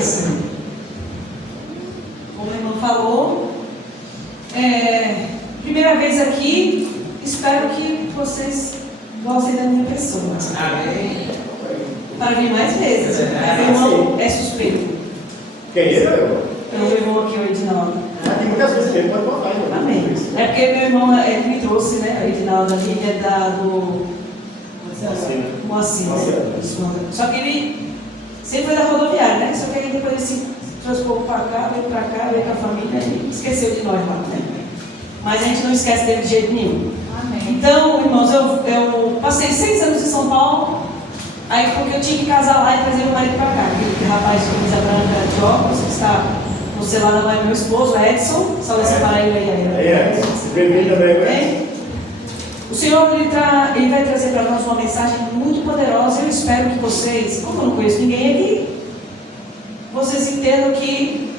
bênção. Como a irmã falou, primeira vez aqui, espero que vocês gostem da minha pessoa. Amém. Para vir mais vezes. Mas o irmão é suspeito. Quem é eu? É o irmão aqui, o Edinaldo. Tem muitas vezes mesmo, pode botar. Amém. É porque meu irmão, ele me trouxe, né? O Edinaldo ali, ele é do Moacir, né? Só que ele sempre foi da rodoviária, né? Só que aí depois ele se transportou para cá, veio com a família e esqueceu de nós lá, né? Mas a gente não esquece dele de jeito nenhum. Amém. Então, irmãos, eu passei 6 anos em São Paulo, aí porque eu tinha que casar lá e trazer meu marido para cá. Aquele rapaz de camisa branca de óculos, que está no celular da mãe do meu esposo, Edson. Saudação para ele aí. Vermelho também, O Senhor ele vai trazer para nós uma mensagem muito poderosa. Eu espero que vocês, como eu não conheço ninguém aqui, vocês entendam que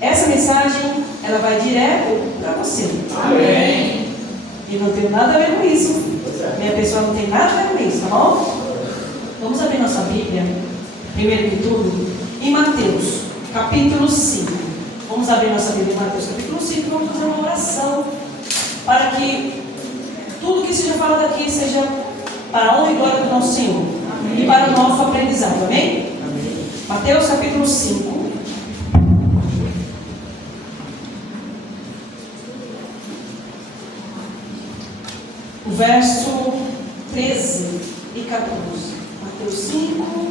essa mensagem ela vai direto para você. Amém. E não tem nada a ver com isso. Minha pessoa não tem nada a ver com isso, tá bom? Vamos abrir nossa Bíblia, primeiro de tudo, em Mateus, capítulo 5. Vamos abrir nossa Bíblia em Mateus, capítulo 5, e vamos fazer uma oração para que tudo que seja falado aqui seja para a honra e glória do nosso Senhor. Amém. E para o nosso aprendizado, amém? Amém. Mateus capítulo 5. O verso 13 e 14. Mateus 5.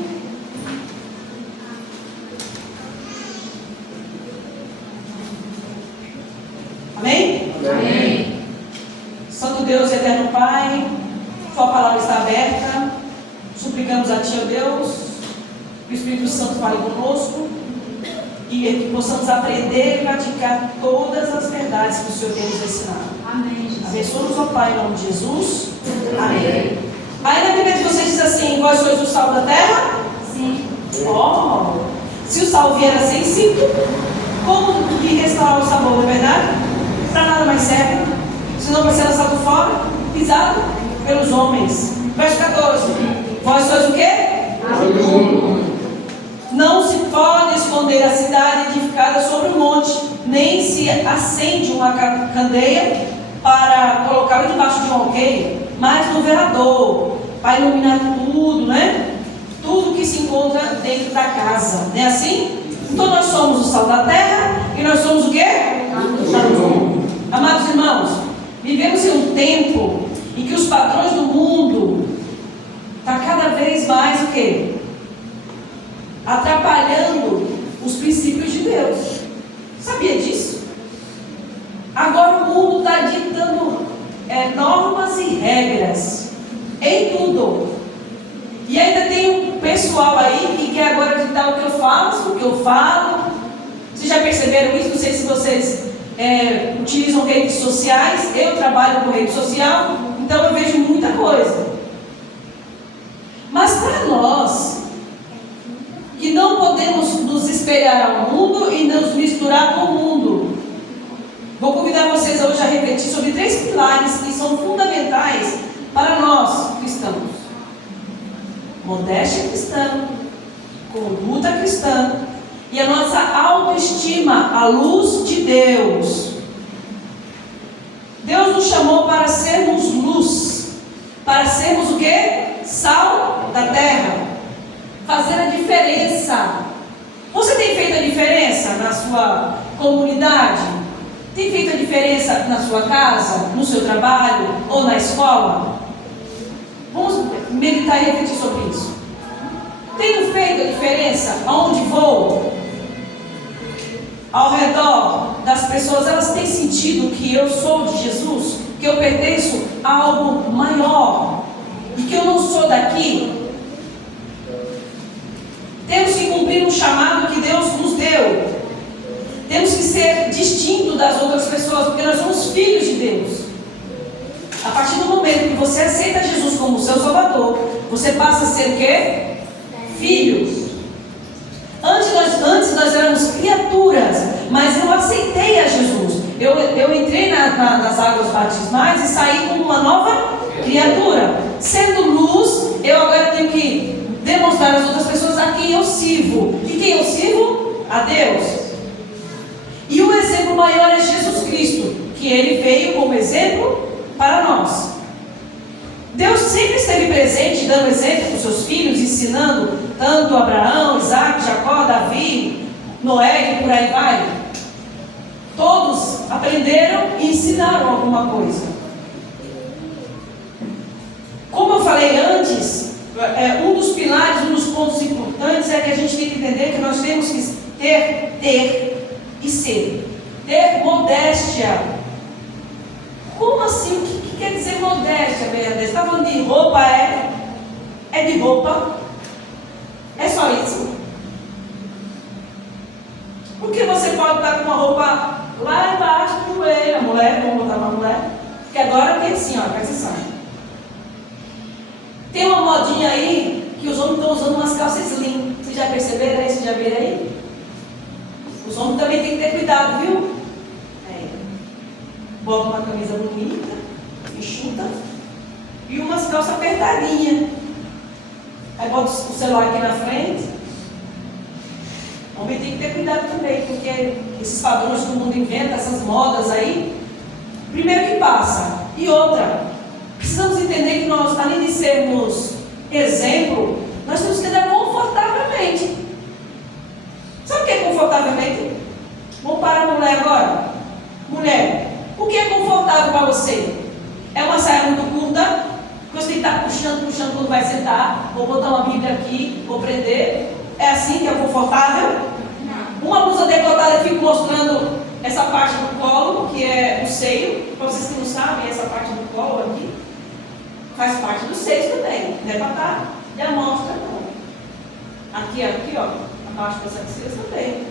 Amém? Amém. Santo Deus, eterno Pai, Sua palavra está aberta. Suplicamos a Ti, ó Deus, que o Espírito Santo fale conosco e que possamos aprender e praticar todas as verdades que o Senhor tem nos ensinado. Amém. Abençoa-nos, ó Pai, em nome de Jesus. Amém. Aí na Bíblia de vocês diz assim: vós sois o sal da terra? Sim. Se o sal vier a ser insípido, como lhe restaurar o sabor, não é verdade? Para nada mais serve, senão para ser lançado fora, pisado pelos homens. Verso 14: vós sois o quê? Não se pode esconder a cidade edificada sobre o monte, nem se acende uma candeia para colocá-la debaixo de um alqueire, mas no velador, para iluminar tudo, né? Tudo que se encontra dentro da casa, não é assim? Então nós somos o sal da terra e nós somos o quê? Amados irmãos, vivemos em um tempo em que os padrões do mundo está cada vez mais o quê? Atrapalhando os princípios de Deus. Sabia disso? Agora o mundo está ditando normas e regras em tudo. E ainda tem um pessoal aí que quer agora ditar o que eu faço, o que eu falo. Vocês já perceberam isso? Não sei se vocês utilizam redes sociais. Eu trabalho com rede social, então eu vejo muita coisa. Mas para nós, que não podemos nos espelhar ao mundo e nos misturar com o mundo, vou convidar vocês hoje a refletir sobre 3 pilares que são fundamentais para nós cristãos: modéstia cristã, conduta cristã e a nossa autoestima à luz de Deus. Deus nos chamou para sermos luz, para sermos o quê? Sal da terra, fazer a diferença. Você tem feito a diferença na sua comunidade? Tem feito a diferença na sua casa, no seu trabalho ou na escola? Vamos meditar e refletir sobre isso. Tenho feito a diferença aonde vou? Ao redor das pessoas, elas têm sentido que eu sou de Jesus, que eu pertenço a algo maior e que eu não sou daqui? Temos que cumprir um chamado que Deus nos deu. Temos que ser distinto das outras pessoas, porque nós somos filhos de Deus. A partir do momento que você aceita Jesus como seu Salvador, você passa a ser o quê? Filhos. Antes nós éramos criaturas, mas eu aceitei a Jesus. Eu entrei nas águas batismais e saí como uma nova criatura. Sendo luz, eu agora tenho que demonstrar às outras pessoas a quem eu sirvo. E quem eu sirvo? a Deus. E o exemplo maior é Jesus Cristo, que ele veio como exemplo para nós. Deus sempre esteve presente, dando exemplo para os seus filhos, ensinando tanto Abraão, Isaac, Jacó, Davi, Noé e por aí vai. Todos aprenderam e ensinaram alguma coisa. Como eu falei antes, um dos pilares, um dos pontos importantes é que a gente tem que entender que nós temos que ter e ser. Ter modéstia. Como assim? O que quer dizer modéstia, Beatriz? Você está falando de roupa? É de roupa? É só isso? Porque você pode estar com uma roupa lá embaixo do joelho, a mulher, vamos botar uma mulher, porque agora tem assim, ó, presta atenção. Tem uma modinha aí que os homens estão usando umas calças slim. Vocês já perceberam aí? Vocês já viram aí? Os homens também têm que ter cuidado, viu? Bota uma camisa bonita, enxuta, e umas calças apertadinhas. Aí bota o celular aqui na frente. O homem tem que ter cuidado também, porque esses padrões que o mundo inventa, essas modas aí, primeiro que passa. E outra, precisamos entender que nós, além de sermos exemplo, nós temos que andar confortavelmente. Sabe o que é confortavelmente? Vamos para a mulher agora. Mulher, o que é confortável para você? É uma saia muito curta, que você tem que estar puxando quando vai sentar. Vou botar uma Bíblia aqui, vou prender. É assim que é confortável? Não. Uma blusa decotada e fico mostrando essa parte do colo, que é o seio. Para vocês que não sabem, essa parte do colo aqui faz parte do seio também. Não é para estar de amostra, não. Aqui, ó, abaixo das axilas também.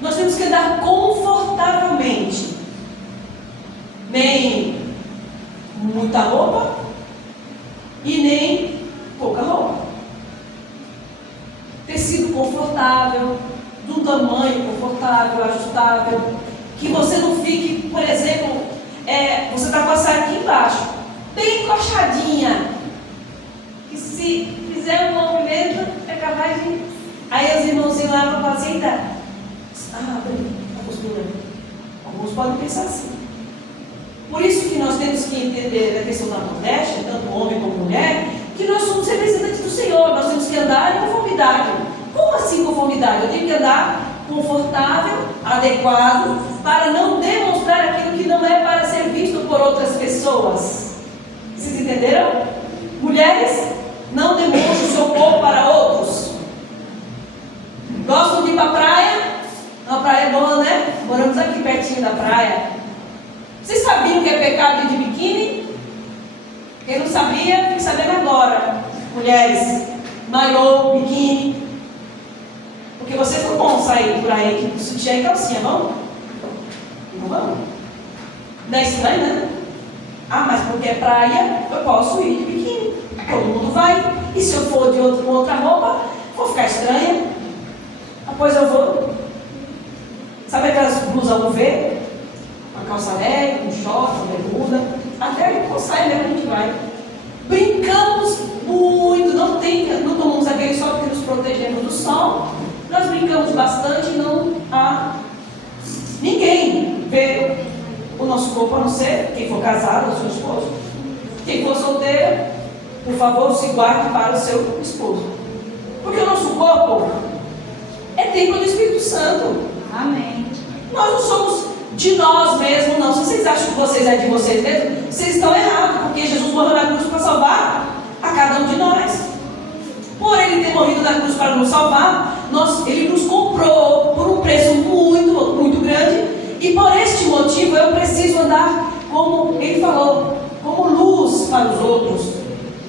Nós temos que andar confortavelmente. Nem muita roupa e nem pouca roupa. Tecido confortável, do tamanho confortável, ajustável, que você não fique, por exemplo, você está com a saia aqui embaixo, bem encoxadinha, que se fizer um movimento é capaz de... Aí os irmãozinhos lá vão falar assim, a postura. Alguns podem pensar assim. Por isso que nós temos que entender a questão da modéstia, tanto homem como mulher, que nós somos representantes do Senhor, nós temos que andar em conformidade. Como assim conformidade? Eu tenho que andar confortável, adequado, para não demonstrar aquilo que não é para ser visto por outras pessoas. Vocês entenderam? Mulheres, não demonstrem o seu corpo para outros. Gostam de ir para a praia? Uma praia boa, né? Moramos aqui pertinho da praia. Vocês sabiam que é pecado ir de biquíni? Quem não sabia, fique sabendo agora. Mulheres, maiô, biquíni. Porque vocês não vão sair por aí de sutiã e calcinha, vão? Não vão? Não é estranho, né? Ah, mas porque é praia, eu posso ir de biquíni. Todo mundo vai. E se eu for com outra roupa, vou ficar estranha. Depois eu vou. Sabe aquelas blusas UV? Uma calça leve, um short, uma bermuda. Até com saia mesmo a gente vai. Brincamos muito. Não tomamos aquele sol porque nos protegemos do sol. Nós brincamos bastante e não há ninguém vê o nosso corpo, a não ser quem for casado, o seu esposo. Quem for solteiro, por favor, se guarde para o seu esposo. Porque o nosso corpo é templo do Espírito Santo. Amém. Nós não somos de nós mesmos, não. Se vocês acham que vocês é de vocês mesmos, vocês estão errados, porque Jesus morreu na cruz para salvar a cada um de nós. Por ele ter morrido na cruz para nos salvar, ele nos comprou por um preço muito, muito grande. E por este motivo eu preciso andar, como ele falou, como luz para os outros,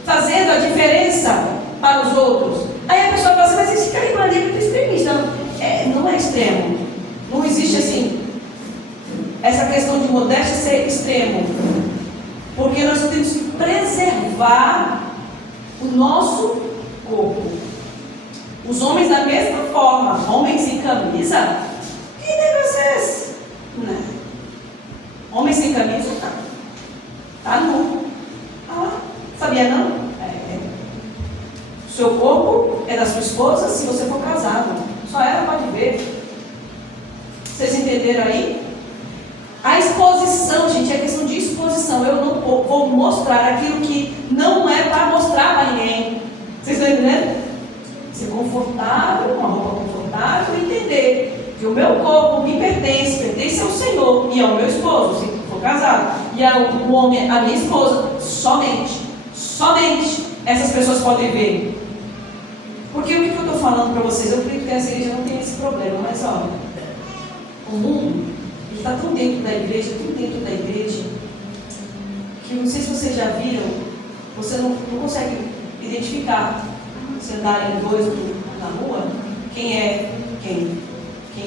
fazendo a diferença para os outros. Aí a pessoa fala assim, mas esse carimbo ali é muito extremista. Não é extremo. Não existe assim, essa questão de modéstia ser extremo. Porque nós temos que preservar o nosso corpo. Os homens da mesma forma, homens sem camisa, que negócio é esse? Não. Homem sem camisa, tá nu. Sabia não? O seu corpo é da sua esposa se você for casado. Só ela pode ver. entenderam aí? A exposição, gente, é questão de exposição. Eu não vou mostrar aquilo que não é para mostrar para ninguém. Vocês estão entendendo? Ser confortável, uma roupa confortável e entender que o meu corpo me pertence ao Senhor e ao meu esposo, se for casado, e ao homem, a minha esposa. Somente essas pessoas podem ver. Porque o que eu estou falando para vocês? Eu acredito que essa igreja não tem esse problema, mas olha, o mundo está tão dentro da igreja, que não sei se vocês já viram, você não consegue identificar, se andarem dois na rua, quem é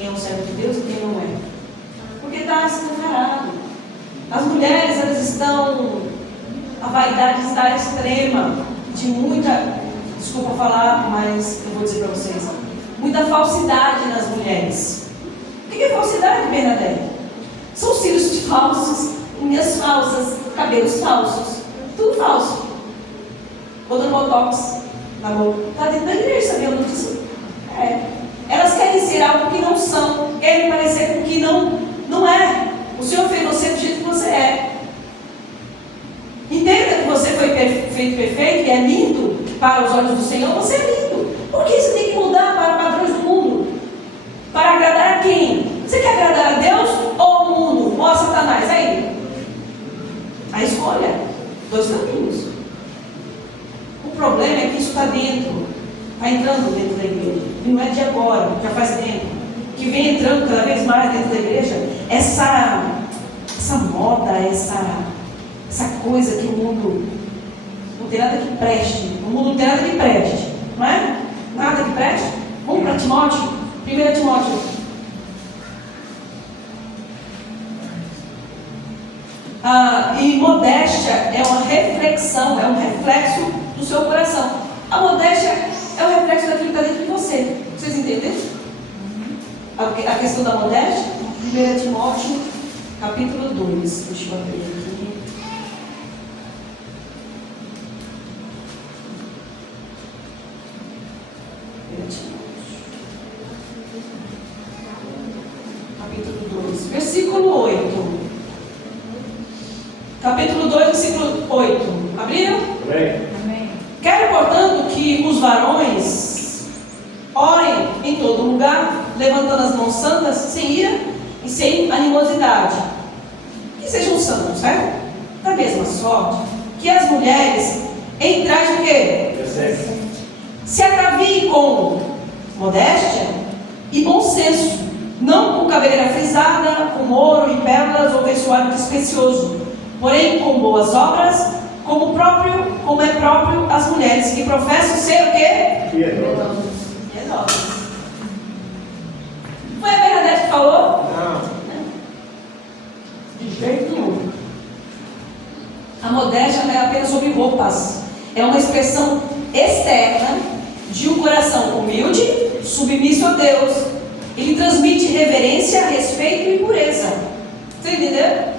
o servo de Deus e quem não é. Porque está escancarado. As mulheres, elas estão, a vaidade está extrema, de muita, desculpa falar, mas eu vou dizer para vocês, muita falsidade nas mulheres. O que é falsidade, Bernadette? São cílios falsos, unhas falsas, cabelos falsos, tudo falso. Botando botox na boca. Está dentro da igreja, sabia disso? Elas querem ser algo que não são, querem parecer com o que não é. O Senhor fez você do jeito que você é. Entenda que você foi feito perfeito e é lindo para os olhos do Senhor, você é lindo. Por que você tem que mudar para padrões do mundo? Para agradar a quem? Você quer agradar a Deus ou o mundo? Ou a Satanás? Aí, a escolha, 2 caminhos. O problema é que isso está dentro, está entrando dentro da igreja. E não é de agora, já faz tempo. Que vem entrando cada vez mais dentro da igreja essa moda, essa coisa que o mundo não tem nada que preste. O mundo não tem nada que preste, não é? Nada que preste. Vamos para Timóteo, 1 Timóteo. E modéstia é uma reflexão, é um reflexo do seu coração. A modéstia é o reflexo daquilo que está dentro de você. Vocês entenderam? A questão da modéstia? 1 Timóteo, capítulo 2. Deixa eu abrir aqui. 1 Timóteo, capítulo 2, versículo 8. Capítulo 2, versículo 8. Abriram? Amém. Quero, portanto, que os varões orem em todo lugar, levantando as mãos santas, sem ira e sem animosidade. Que sejam santos, certo? Da mesma sorte que as mulheres em traje de quê? Se ataviem com modéstia e bom senso, não com cabeleira frisada, com ouro e pérolas ou vestuário despecioso, porém com boas obras, como é próprio as mulheres que professam ser o quê? Piedosas. Foi a Bernadette que falou? Não. De jeito nenhum. A modéstia não é apenas sobre roupas, é uma expressão externa de um coração humilde, submisso a Deus. Ele transmite reverência, respeito e pureza. Você entendeu?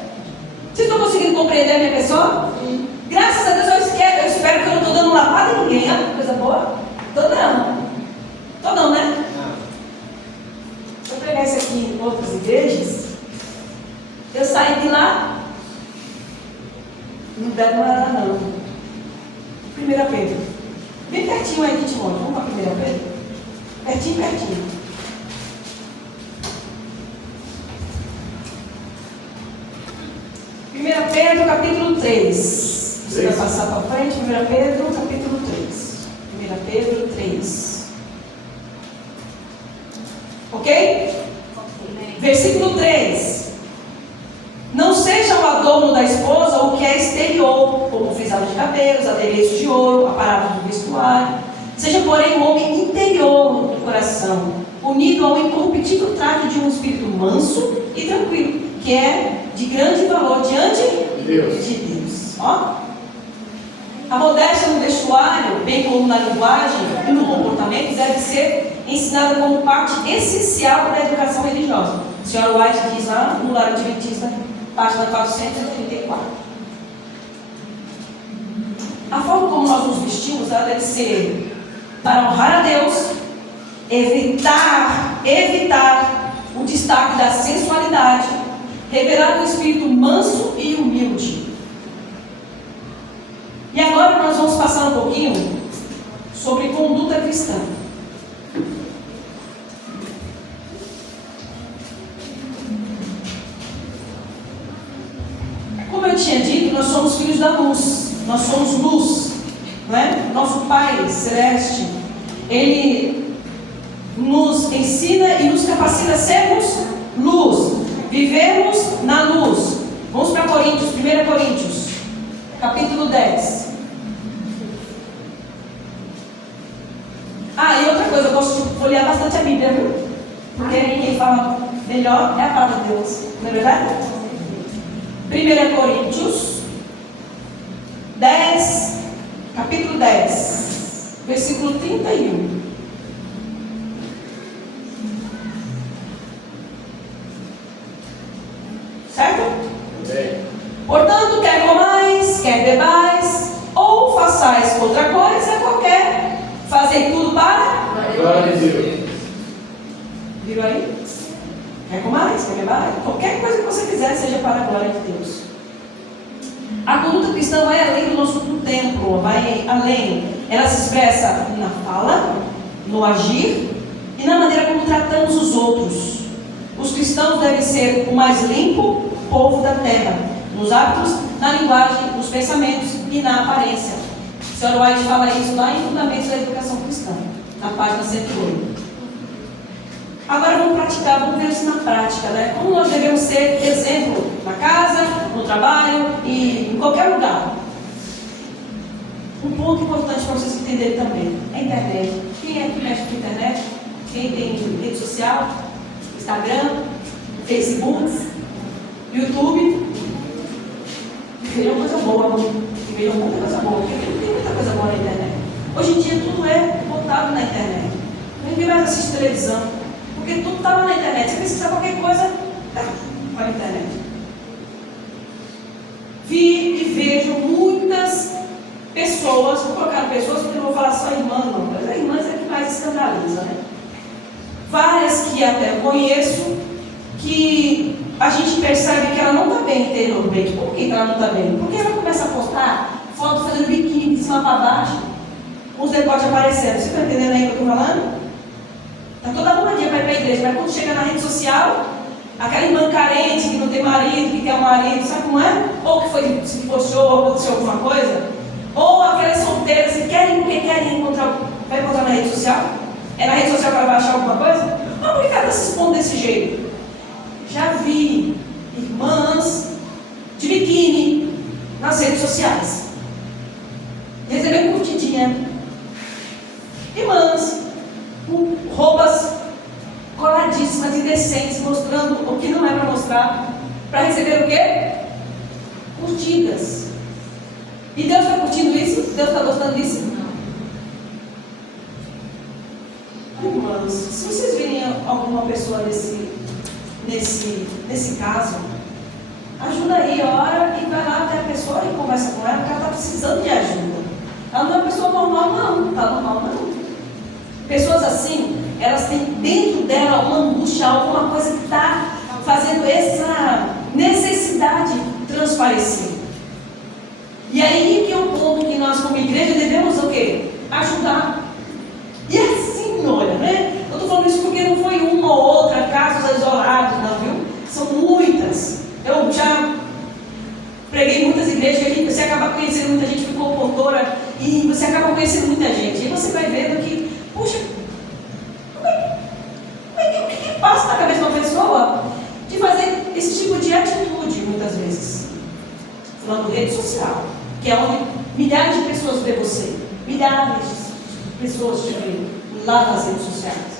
Vocês estão conseguindo compreender a minha pessoa? Sim. Graças a Deus eu espero que eu não estou dando lapada em ninguém, né? Coisa boa? Estou não, né? Se eu pegar isso aqui em outras igrejas, eu saio de lá, não deve nada não. 1 Pedro. Bem pertinho aí de Timóteo. Vamos para 1 Pedro? Pertinho. 1 Pedro, capítulo 3. Você vai passar para frente. 1 Pedro, capítulo 3. 1 Pedro 3. Ok? Versículo 3. Não seja o adorno da esposa o que é exterior, como frisado de cabelos, adereços de ouro, aparato de vestuário. Seja, porém, o homem interior do coração, unido ao incorruptível traje de um espírito manso e tranquilo, que é de grande valor diante de Deus. Ó. A modéstia no vestuário, bem como na linguagem e no comportamento, deve ser ensinada como parte essencial da educação religiosa. A senhora White diz lá no Lar Adventista, página 434. A forma como nós nos vestimos, ela deve ser para honrar a Deus, evitar o destaque da sensualidade revelar um espírito manso e humilde. E agora nós vamos passar um pouquinho sobre conduta cristã. Como eu tinha dito, nós somos filhos da luz, nós somos luz, não é? Nosso Pai Celeste, Ele nos ensina e nos capacita a sermos luz, vivemos na luz. Vamos para Coríntios, 1 Coríntios, capítulo 10. E outra coisa, eu gosto de folhear bastante a Bíblia, viu? Porque quem fala melhor é a palavra de Deus, não é verdade? 1 Coríntios 10, capítulo 10, versículo 31. Certo? Portanto, quer comais, quer bebais, ou façais outra coisa qualquer, fazei tudo para Glória a Deus. Viram aí? Quer comais, quer bebais, qualquer coisa que você fizer seja para a glória de Deus. A conduta cristã vai além do nosso templo, vai além. Ela se expressa na fala, no agir e na maneira como tratamos os outros. Os cristãos devem ser o mais limpo povo da terra, nos hábitos, na linguagem, nos pensamentos e na aparência. O Sr. White fala isso lá em Fundamentos da Educação Cristã, na página 108. Agora vamos praticar, vamos ver isso na prática, né? Como nós devemos ser exemplo na casa, no trabalho e em qualquer lugar. Um ponto importante para vocês entenderem também, a internet. Quem é que mexe com a internet? Quem tem rede social? Instagram, Facebook, YouTube? Vejam coisa boa, vejam muita coisa boa, porque tem muita coisa boa na internet. Hoje em dia tudo é voltado na internet. Ninguém mais assiste televisão, porque tudo estava na internet. Você pesquisar qualquer coisa, tá na internet. Vi e vejo muitas pessoas, vou colocar pessoas porque eu não vou falar só irmãs não, mas as irmãs é que mais escandaliza, né? Várias que até eu conheço, que a gente percebe que ela não está bem interiormente. Por que ela não está bem? Porque ela começa a postar foto fazendo biquíni de cima para baixo, com os decotes aparecendo. Você está entendendo aí o que eu estou falando? Está toda arrumadinha para ir para a igreja, mas quando chega na rede social, aquela irmã carente que não tem marido, que quer um marido, sabe como é? Ou que foi, se divorciou, ou aconteceu alguma coisa. Ou aquelas solteiras que querem porque querem encontrar, vai encontrar na rede social. É na rede social que ela vai achar alguma coisa? Não, por que ela se expondo desse jeito? Já vi irmãs de biquíni nas redes sociais, recebendo curtidinha. Irmãs com roupas coladíssimas, indecentes, mostrando o que não é para mostrar, para receber o quê? Curtidas. E Deus está curtindo isso? Deus está gostando disso? Não. Irmãos, se vocês virem alguma pessoa nesse caso, ajuda aí, ora e vai lá até a pessoa e conversa com ela, porque ela está precisando de ajuda. Ela não é uma pessoa normal, não. Está normal, não. Pessoas assim, elas têm dentro dela uma angústia, alguma coisa que está fazendo essa necessidade transparecer. E aí que é o ponto que nós como igreja devemos o quê? Ajudar. E assim, olha, né? Eu estou falando isso porque não foi uma ou outra, casos isolados, não, viu? São muitas. Eu já preguei em muitas igrejas que você acaba conhecendo muita gente, ficou contora, e você acaba conhecendo muita gente. E você vai vendo que, puxa, o que passa na cabeça de uma pessoa de fazer esse tipo de atitude, muitas vezes? Falando rede social, que é onde milhares de pessoas vê você. Milhares de pessoas te veem lá nas redes sociais.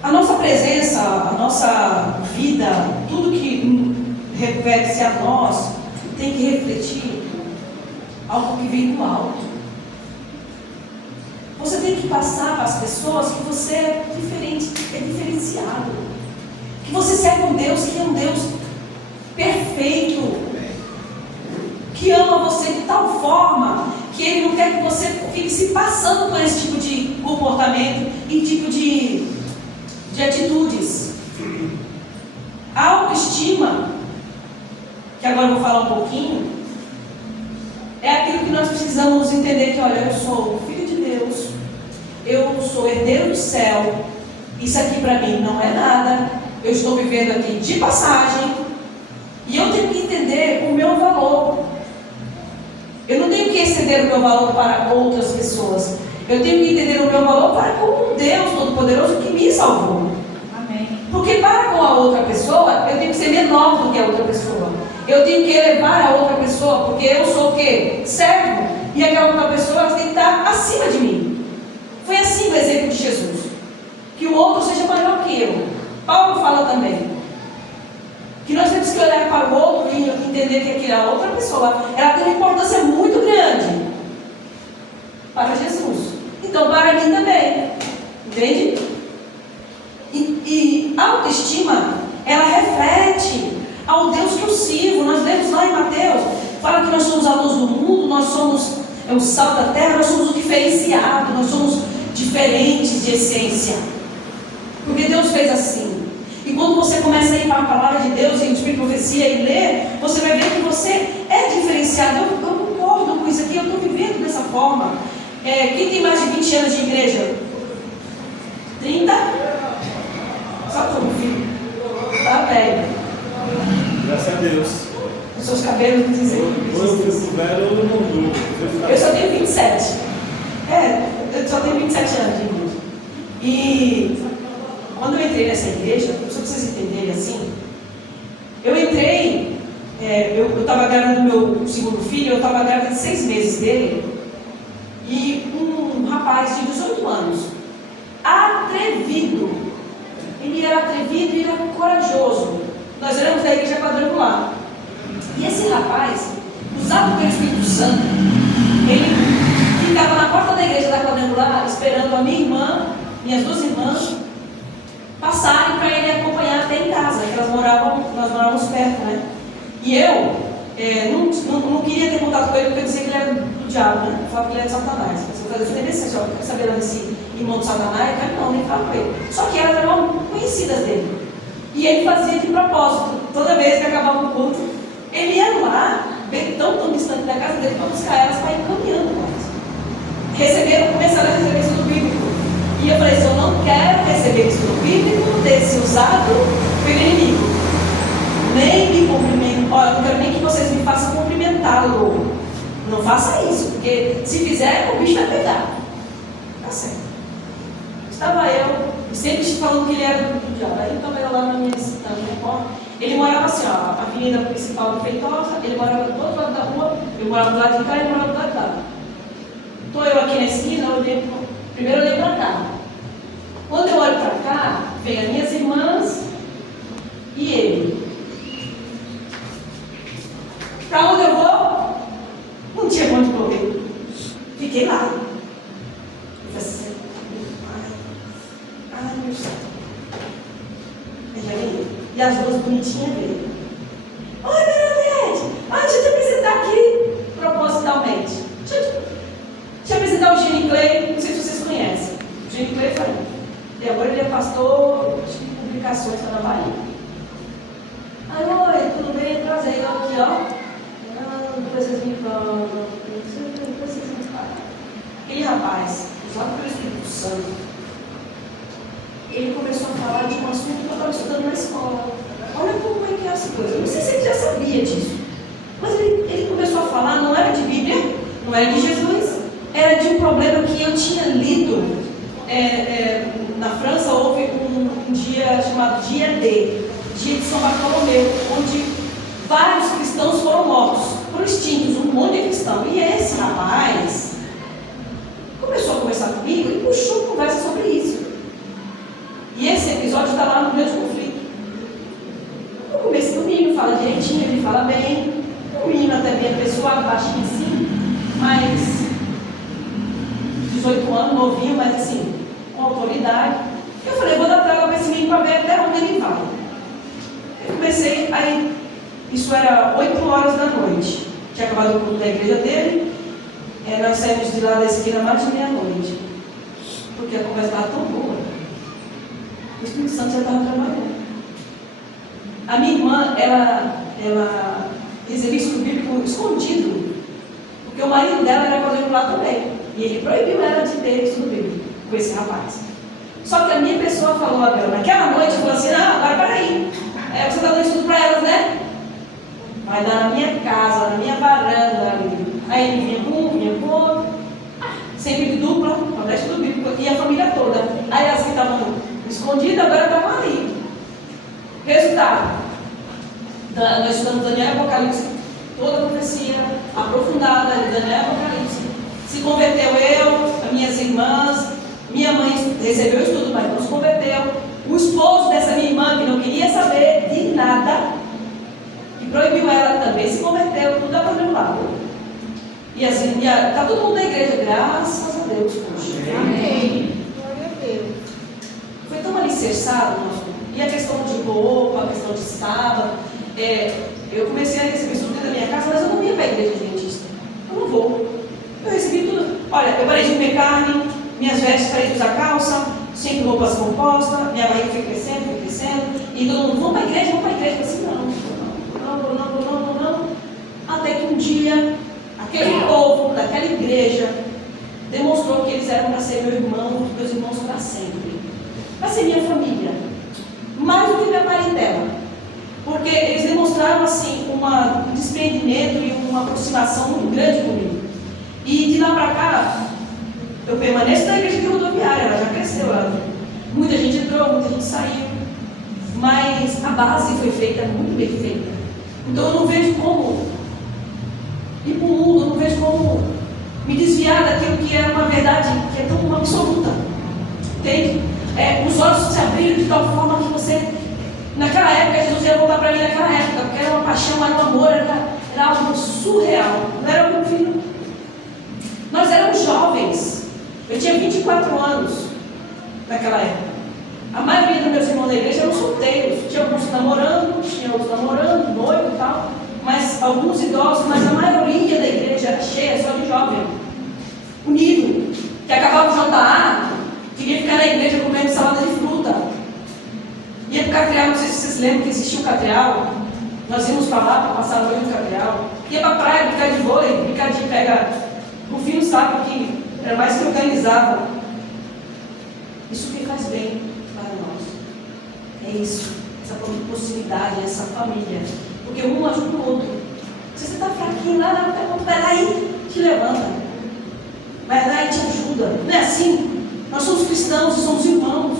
A nossa presença, a nossa vida, tudo que refere-se a nós, tem que refletir algo que vem do alto. Você tem que passar para as pessoas que você é diferente, é diferenciado. Que você serve um Deus que é um Deus perfeito, que ama você de tal forma que Ele não quer que você fique se passando por esse tipo de comportamento e tipo de atitudes. autoestima, que agora eu vou falar um pouquinho, é aquilo que nós precisamos entender que, olha, eu sou filho de Deus, eu sou herdeiro do céu, isso aqui para mim não é nada, eu estou vivendo aqui de passagem, e eu tenho que entender o meu valor. Eu não tenho que exceder o meu valor para outras pessoas. Eu tenho que entender o meu valor para com Deus Todo-Poderoso que me salvou. Amém. Porque para com a outra pessoa, eu tenho que ser menor do que a outra pessoa. Eu tenho que elevar a outra pessoa, porque eu sou o quê? Servo. E aquela outra pessoa ela tem que estar acima de mim. Foi assim o exemplo de Jesus. Que o outro seja maior que eu. Paulo fala também. Que nós temos que olhar para o outro e entender que aquela outra pessoa, ela tem uma importância muito grande para Jesus. Então, para mim também. Entende? E a autoestima, ela reflete ao Deus que eu sirvo. Nós lemos lá em Mateus, fala que nós somos a luz do mundo, nós somos o sal da terra, nós somos o diferenciado, nós somos diferentes de essência. Porque Deus fez assim. E quando você começa a ir para a palavra de Deus, em Espírito de Profecia e ler, você vai ver que você é diferenciado. Eu concordo com isso aqui, eu estou vivendo dessa forma. Quem tem mais de 20 anos de igreja? 30? Só tu, filho. Tá velho. Graças a Deus. Os seus cabelos dizem. Ou eu fico velho ou eu não duro. Eu só tenho 27. Eu só tenho 27 anos de igreja. E quando eu entrei nessa igreja, só para vocês entenderem assim, eu entrei, eu estava grávida do meu segundo filho, eu estava grávida de 6 meses dele, e um rapaz de 18 anos, atrevido, ele era atrevido e era corajoso. Nós éramos da igreja quadrangular. E esse rapaz, usado pelo Espírito Santo, ele ficava na porta da igreja da quadrangular, esperando a minha irmã, minhas 2 irmãs, passarem para ele acompanhar até em casa, que nós morávamos perto, né? E eu não queria ter contato com ele, porque eu dizia que ele era do diabo, né? Eu falava que ele era de Satanás. Eu falei, eu quero saber lá desse irmão de Satanás, eu quero não, nem falar com ele. Só que elas eram conhecidas dele. E ele fazia de propósito. Toda vez que acabava o culto, ele ia lá, bem tão distante da casa dele, para buscar elas, para ir caminhando com elas. Começaram a receber estudo bíblico. E eu falei, eu não quero receber estudo bíblico desse usado pelo inimigo. Nem me cumprimento. Olha, eu não quero nem que vocês me façam cumprimentá-lo. Não faça isso, porque se fizer, o bicho vai pegar. Tá certo. Estava eu, sempre falando que ele era do diabo. Aí estava eu lá na minha porta. Ele morava assim, ó, a avenida principal de Feitosa, ele morava do outro lado da rua, eu morava do lado de cá e ele morava do lado de lá. Estou eu aqui na esquina, primeiro eu olhei para cá. Quando eu olho para cá, vem as minhas irmãs e ele. Para onde eu vou? Não tinha onde correr. Fiquei lá. Eu falei assim, ai meu céu. E as 2 bonitinhas veio. Oi, Bernadette! Deixa eu te apresentar aqui, propositalmente. Deixa eu apresentar o Gene Clay, não sei se vocês conhecem. O Gene Clay foi. E agora ele é pastor de publicações lá na Bahia. Aí, oi, tudo bem? Prazer, eu aqui, ó. Depois vocês me falam. Depois vocês me falam. Aquele rapaz, usado pelo Espírito Santo, ele começou a falar de um assunto que eu estava estudando na escola. Olha como é que é essa coisa. Eu não sei se ele já sabia disso. Mas ele começou a falar, não era de Bíblia, não era de Jesus, era de um problema que eu tinha lido. Na França houve um dia chamado Dia de São Bartolomeu, onde vários cristãos foram mortos, foram extintos, um monte de cristão. E esse rapaz começou a conversar comigo e puxou conversa sobre isso. E esse episódio está lá no Grande Conflito. No começo do domingo, fala direitinho, ele fala bem. O menino até bem apessoado, baixinho assim, mas 18 anos, novinho, mas assim, com autoridade. Eu falei, vou dar tela para esse menino para ver até onde ele vai. Eu comecei, aí, isso era 8 horas da noite. Tinha acabado o culto da igreja dele. Nós saímos de lá da esquina mais de meia-noite. Porque a conversa estava tão boa. O Espírito Santo já estava trabalhando. A minha irmã, ela recebia estudo bíblico escondido, porque o marido dela era quadrangular também. E ele proibiu ela de ter estudo bíblico com esse rapaz. Só que a minha pessoa falou, naquela noite, falou assim: não, agora peraí, você está dando estudo para elas, né? Vai dar na minha casa, na minha varanda ali. Aí ele vinha com um, vinha com outro, sempre de dupla, para dar estudo bíblico, e a família toda. Aí as que estavam escondidas agora estavam ali. Resultado: nós estudamos Daniel e Apocalipse, toda a profecia aprofundada de Daniel e Apocalipse. Se converteu eu, as minhas irmãs, minha mãe recebeu o estudo, mas não se converteu. O esposo dessa minha irmã, que não queria saber de nada, e proibiu ela também, se converteu, tudo quadrangular. E assim, está todo mundo na igreja, graças a Deus. Poxa. Amém. Glória a Deus. Foi tão alicerçado, e a questão de roupa, a questão de sábado. Eu comecei a receber estudo dentro da minha casa, mas eu não ia para a igreja adventista. Eu não vou. Eu recebi tudo. Olha, eu parei de comer carne, minhas vestes parei de usar calça, sempre roupas compostas, minha barriga foi crescendo, e todo mundo, vamos para a igreja, vamos para a igreja. Eu falei assim, não. Até que um dia, aquele povo daquela igreja demonstrou que eles eram para ser meus irmãos para sempre. Para ser minha família. Mais do que minha parentela. Porque eles demonstraram assim um desprendimento e uma aproximação muito grande comigo. E de lá para cá, eu permaneço na igreja de rodoviária, ela já cresceu. Muita gente entrou, muita gente saiu. Mas a base foi feita muito bem feita. Então eu não vejo como ir para o mundo, eu não vejo como me desviar daquilo que é uma verdade, que é tão absoluta. Entende? Os olhos se abriram de tal forma que você... Naquela época, Jesus ia voltar para mim naquela época, porque era uma paixão, era um amor, era algo surreal. Não era meu filho. Nós éramos jovens. Eu tinha 24 anos naquela época. A maioria dos meus irmãos da igreja eram solteiros. Tinha alguns namorando, tinha outros namorando, noivo e tal. Mas alguns idosos, mas a maioria da igreja era cheia só de jovem. Unido. Que acabava o jantar, queria ficar na igreja comendo salada de fruta. Ia para o Catrial, não sei se vocês lembram que existia o Catrial. Nós íamos para lá para passar a noite no Catrial. Ia para a praia brincar de vôlei, brincar de pega. O filho sabe que era mais que organizava. Isso que faz bem para nós. É isso, essa proximidade, essa família. Porque um ajuda o outro. Se você está fraquinho lá, vai lá e te levanta. Vai lá e te ajuda. Não é assim? Nós somos cristãos e somos irmãos.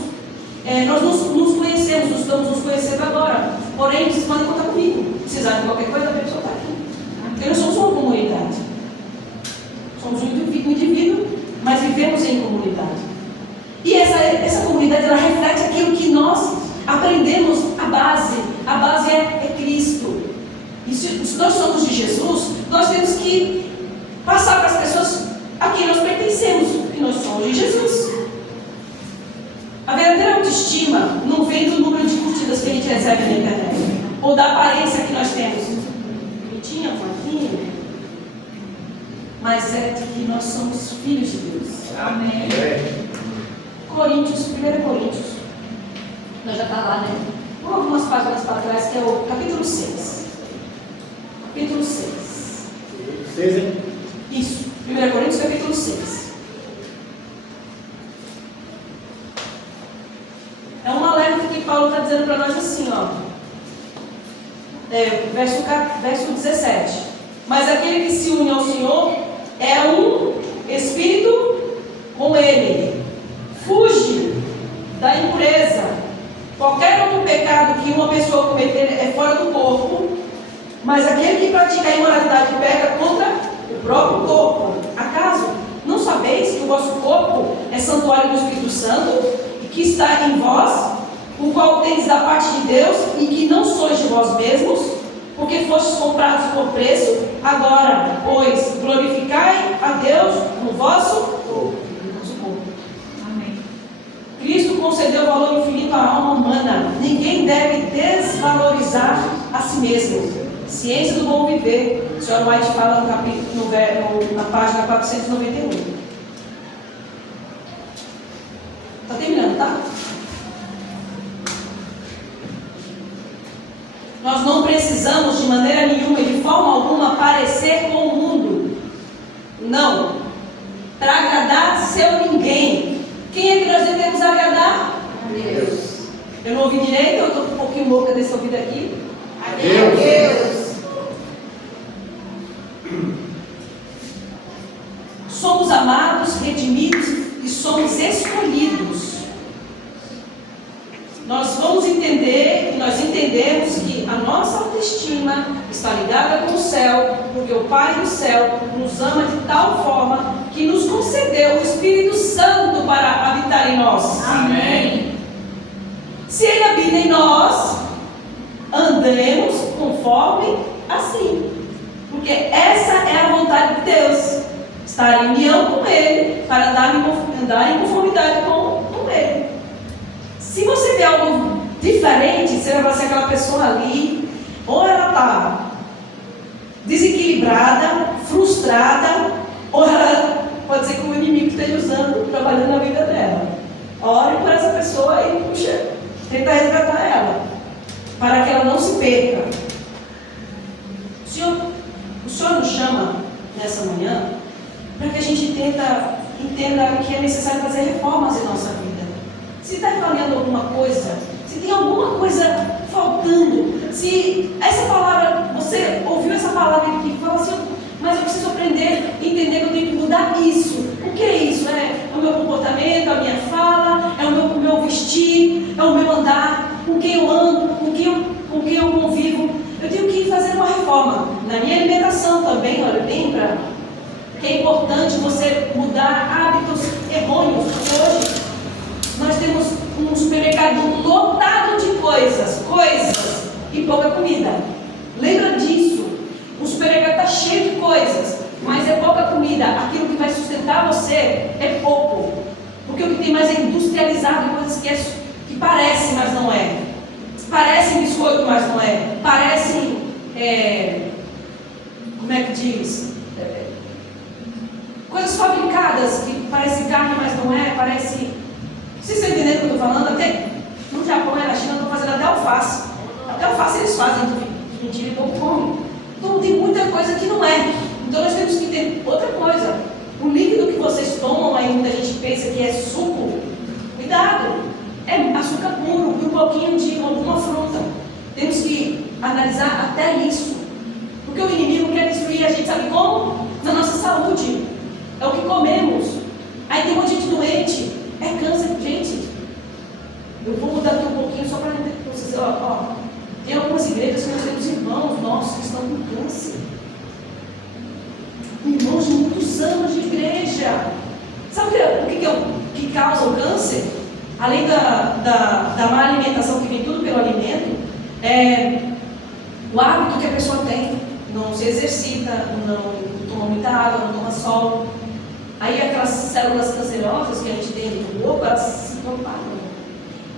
Nós nos conhecemos, nós estamos nos conhecendo agora. Porém, vocês podem contar comigo. Se precisar de qualquer coisa, a pessoa está aqui. Porque nós somos uma comunidade. Somos um indivíduo, mas vivemos em comunidade. E essa comunidade, ela reflete aquilo que nós aprendemos, a base. A base é Cristo. E se nós somos de Jesus, nós temos que passar para as pessoas a quem nós pertencemos, que nós somos de Jesus. A verdadeira autoestima não vem do número de curtidas que a gente recebe na internet, ou da aparência que nós temos. Bonitinha, fofinha. Mas é de que nós somos filhos de Deus. Amém. Coríntios, 1 Coríntios. Nós já está lá, né? Vamos algumas páginas para trás, que é o capítulo 6. Capítulo 6. 6, hein? Isso, 1 Coríntios, capítulo 6. É uma alerta que Paulo está dizendo para nós assim, ó. Verso 17. Mas aquele que se une ao Senhor é um espírito com Ele. Fuge da impureza. Qualquer outro pecado que uma pessoa cometer é fora do corpo, mas aquele que pratica a imoralidade peca contra o próprio corpo. Acaso não sabeis que o vosso corpo é santuário do Espírito Santo, que está em vós, o qual tendes da parte de Deus, e que não sois de vós mesmos, porque fostes comprados por preço? Agora, pois, glorificai a Deus no vosso corpo. Amém. Cristo concedeu valor infinito à alma humana. Ninguém deve desvalorizar a si mesmo. Ciência do bom viver. O Sr. White fala no capítulo, na página 491. Está terminando, tá? Nós não precisamos de maneira nenhuma, de forma alguma, parecer com o mundo. Não. Para agradar seu ninguém. Quem é que nós devemos agradar? A Deus. Eu não ouvi direito, eu estou um pouquinho louca desse ouvido aqui. A Deus. Somos amados, redimidos e somos escolhidos. Nós vamos entender, e nós entendemos que a nossa autoestima está ligada com o céu, porque o Pai do céu nos ama de tal forma que nos concedeu o Espírito Santo para habitar em nós. Amém. Se Ele habita em nós, andemos conforme assim, porque essa é a vontade de Deus, estar em união com Ele, para andar em conformidade com Ele. Se você vê algo diferente, você vai ser aquela pessoa ali, ou ela está desequilibrada, frustrada, ou ela pode ser que o inimigo esteja usando, trabalhando na vida dela. Ore por essa pessoa e puxa, tenta resgatar ela, para que ela não se perca. O Senhor nos chama nessa manhã para que a gente entenda que é necessário fazer reformas em nossa vida. Se está falhando alguma coisa, se tem alguma coisa faltando, se essa palavra, você ouviu essa palavra aqui e fala assim, mas eu preciso aprender, entender que eu tenho que mudar isso. O que é isso? É o meu comportamento, a minha fala, é o meu vestir, é o meu andar, com quem eu ando, com quem eu convivo. Eu tenho que fazer uma reforma. Na minha alimentação também, olha, lembra que é importante você mudar hábitos errôneos. Porque hoje nós temos um supermercado lotado de coisas e pouca comida. Lembra disso? O supermercado está cheio de coisas, mas é pouca comida. Aquilo que vai sustentar você é pouco. Porque o que tem mais é industrializado, coisas que parecem, mas não é. Parecem biscoito, mas não é. Parecem, como é que diz? Coisas fabricadas que parecem carne, mas não é. Parece... Vocês estão entendendo o que eu estou falando? Até no Japão e na China estão fazendo até alface. Até alface eles fazem, mentira, e pouco comem. Então tem muita coisa que não é. Então nós temos que ter outra coisa. O líquido que vocês tomam, aí muita gente pensa que é suco. Cuidado, é açúcar puro, um pouquinho de alguma fruta. Temos que analisar até isso. Porque o inimigo quer destruir a gente, sabe como? Na nossa saúde. É o que comemos. Aí tem um monte de gente doente. É câncer, gente. Eu vou mudar aqui um pouquinho só para vocês. Tem algumas igrejas que nós temos irmãos nossos que estão com câncer. Irmãos de muitos anos de igreja. Sabe o que causa o câncer? Além da má alimentação, que vem tudo pelo alimento, é o hábito que a pessoa tem. Não se exercita, não toma muita água, não toma sol. Aí aquelas células cancerosas que a gente tem no corpo, elas se propagam.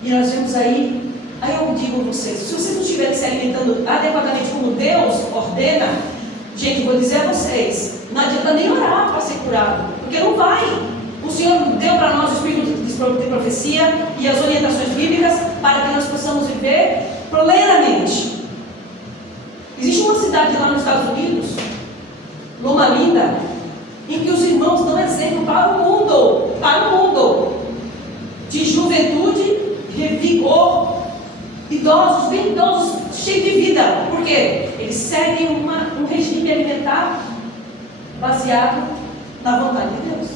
E nós vemos aí eu digo a vocês, se vocês não estiverem se alimentando adequadamente como Deus ordena, gente, vou dizer a vocês, não adianta nem orar para ser curado, porque não vai. O Senhor deu para nós o Espírito de profecia e as orientações bíblicas para que nós possamos viver plenamente. Existe uma cidade lá nos Estados Unidos, Loma Linda, em que os irmãos dão exemplo para o mundo, de juventude, de vigor, idosos, bem idosos, cheios de vida. Por quê? Eles seguem um regime alimentar baseado na vontade de Deus.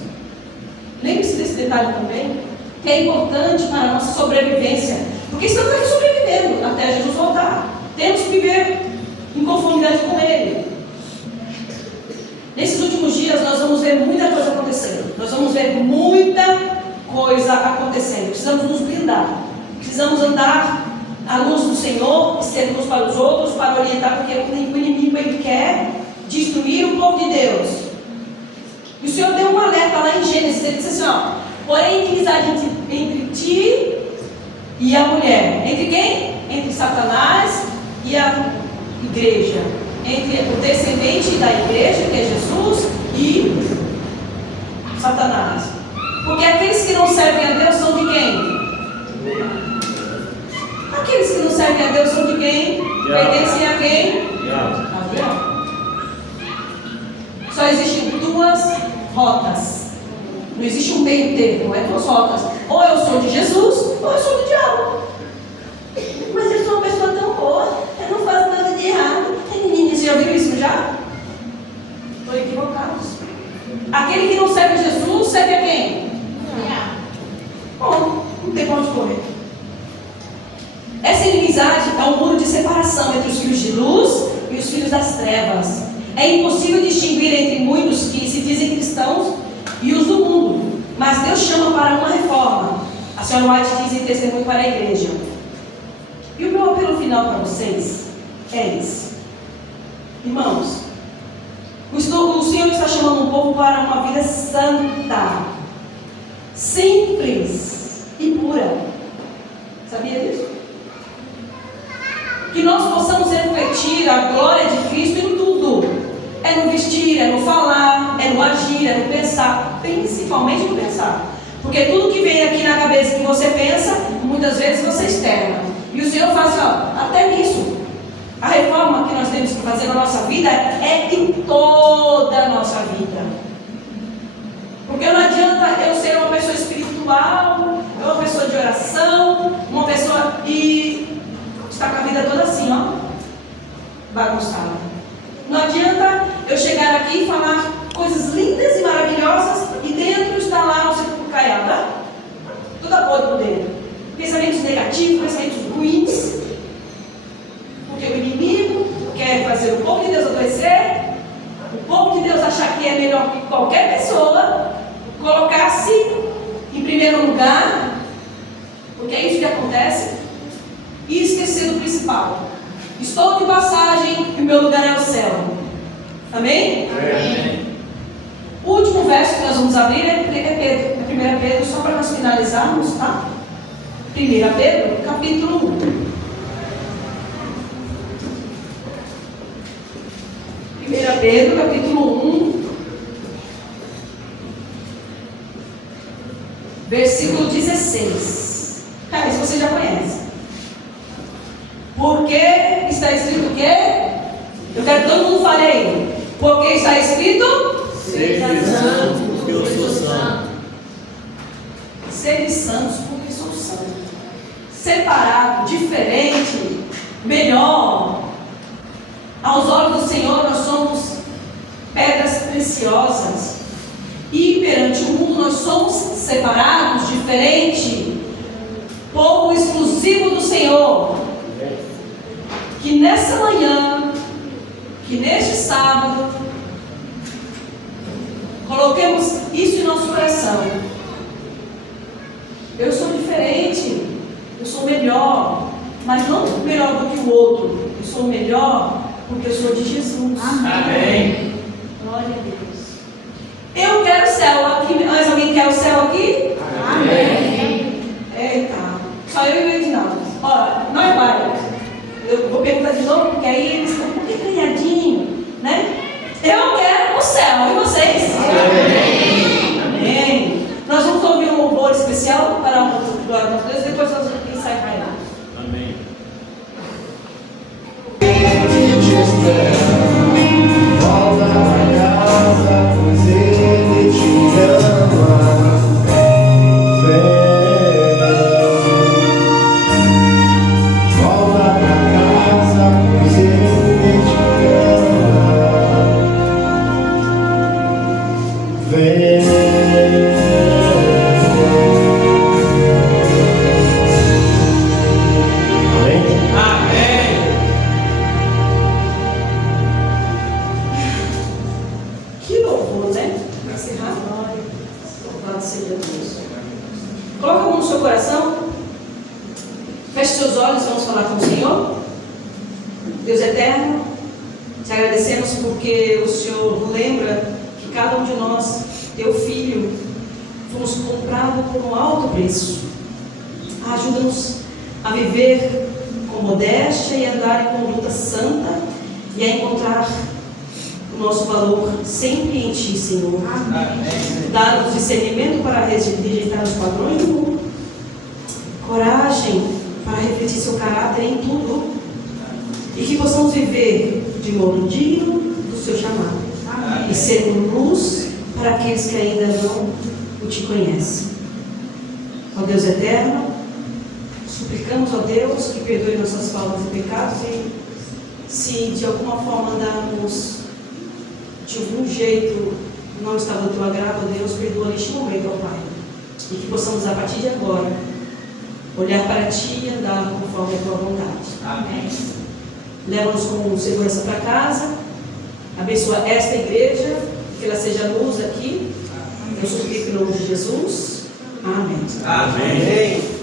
Lembre-se desse detalhe também, que é importante para a nossa sobrevivência, porque estamos aqui sobrevivendo até Jesus voltar. Temos que viver em conformidade com Ele. Nesses últimos dias nós vamos ver muita coisa acontecendo. Precisamos nos blindar. Precisamos andar à luz do Senhor e ser luz para os outros, para orientar, porque o inimigo ele quer destruir o povo de Deus. E o Senhor deu um alerta lá em Gênesis. Ele disse assim, porém inimizade entre ti e a mulher. Entre quem? Entre Satanás e a igreja. Entre o descendente da igreja, que é Jesus, e Satanás. Porque aqueles que não servem a Deus são de quem? Aqueles que não servem a Deus são de quem? Pertencem a quem? A diabo. Só existem duas rotas. Não existe um meio termo, é duas rotas. Ou eu sou de Jesus, ou eu sou do diabo. Mas eu sou uma pessoa tão boa, eu não faço nada de errado. Vocês já ouviram isso já? Estou equivocados. Aquele que não serve a Jesus, serve a quem? Bom, não tem pra onde correr. Essa inimizade é um muro de separação entre os filhos de luz e os filhos das trevas. É impossível distinguir entre muitos que se dizem cristãos e os do mundo. Mas Deus chama para uma reforma. A senhora White diz em testemunho para a igreja. E o meu apelo final para vocês é esse. Irmãos, o Senhor está chamando o povo para uma vida santa, simples e pura. Sabia disso? Que nós possamos refletir a glória de Cristo em tudo. É no vestir, é no falar, é no agir, é no pensar. Principalmente no pensar. Porque tudo que vem aqui na cabeça que você pensa, muitas vezes você externa. E o Senhor faz assim, até nisso. A reforma que nós temos que fazer na nossa vida é em toda a nossa vida. Porque não adianta eu ser uma pessoa espiritual, uma pessoa de oração, uma pessoa e estar com a vida toda assim, bagunçada. Não adianta eu chegar aqui e falar coisas lindas e maravilhosas e dentro está lá o sepulcro caiado, tudo podre por dentro. Pensamentos negativos, pensamentos ruins. Porque o inimigo quer fazer o povo de Deus adoecer, o povo de Deus achar que é melhor que qualquer pessoa, colocar-se em primeiro lugar, porque é isso que acontece, e esquecer do principal. Estou de passagem e o meu lugar é o céu. Amém? Amém. O último verso que nós vamos abrir é Pedro. É 1 Pedro, só para nós finalizarmos, tá? 1 Pedro, capítulo 1. 1 Pedro, capítulo 1, versículo 16. Cara, isso você já conhece. Porque está escrito o quê? Eu quero que todo mundo fale aí. Porque está escrito? Seja santo, porque eu sou santo. Sede santos, porque sou santo. Separado, diferente, melhor. Aos olhos do Senhor nós somos pedras preciosas. E perante o mundo nós somos separados, diferente, povo exclusivo do Senhor. Que nessa manhã, que neste sábado, coloquemos isso em nosso coração. Eu sou diferente, eu sou melhor, mas não melhor do que o outro. Eu sou melhor porque eu sou de Jesus. Amém. Glória a Deus. Eu quero o céu aqui. Mas alguém quer o céu aqui? Amém. Eita, só eu e o Edinaldo. Olha, não é vai. Eu vou perguntar de novo, porque aí eles estão um pouquinho ganhadinho, né? Eu quero o céu, e vocês? Amém. Amém. Nós vamos ouvir um louvor especial para a glória de Deus, depois nós vamos ensaiar. Amém. Volta pra casa, pois Ele te ama. Volta pra casa, pois Ele te ama. Amém. Que louvor, né? Para encerrar, glória. Louvado seja Deus. Coloca a mão no seu coração. Feche seus olhos, vamos falar com o Senhor. Deus eterno, te agradecemos porque o Senhor lembra que cada um de nós, teu filho, fomos comprados por um alto preço. Ajuda-nos a viver com modéstia e andar em conduta santa e a encontrar o nosso valor sempre em Ti, Senhor. Amém. Dá-nos discernimento para rejeitar os padrões do mundo, coragem para refletir seu caráter em tudo e que possamos viver de modo digno do seu chamado e ser luz para aqueles que ainda não o te conhecem. Ó Deus eterno, suplicamos, ó Deus, que perdoe nossas faltas e pecados, e se de alguma forma andarmos de algum jeito não está do teu agrado, ó Deus, perdoa neste momento, ó Pai, e que possamos a partir de agora olhar para Ti e andar conforme a Tua vontade. Amém. Leva-nos com segurança para casa, abençoa esta igreja, que ela seja luz aqui. Eu suplico em nome de Jesus. Amém. Amém.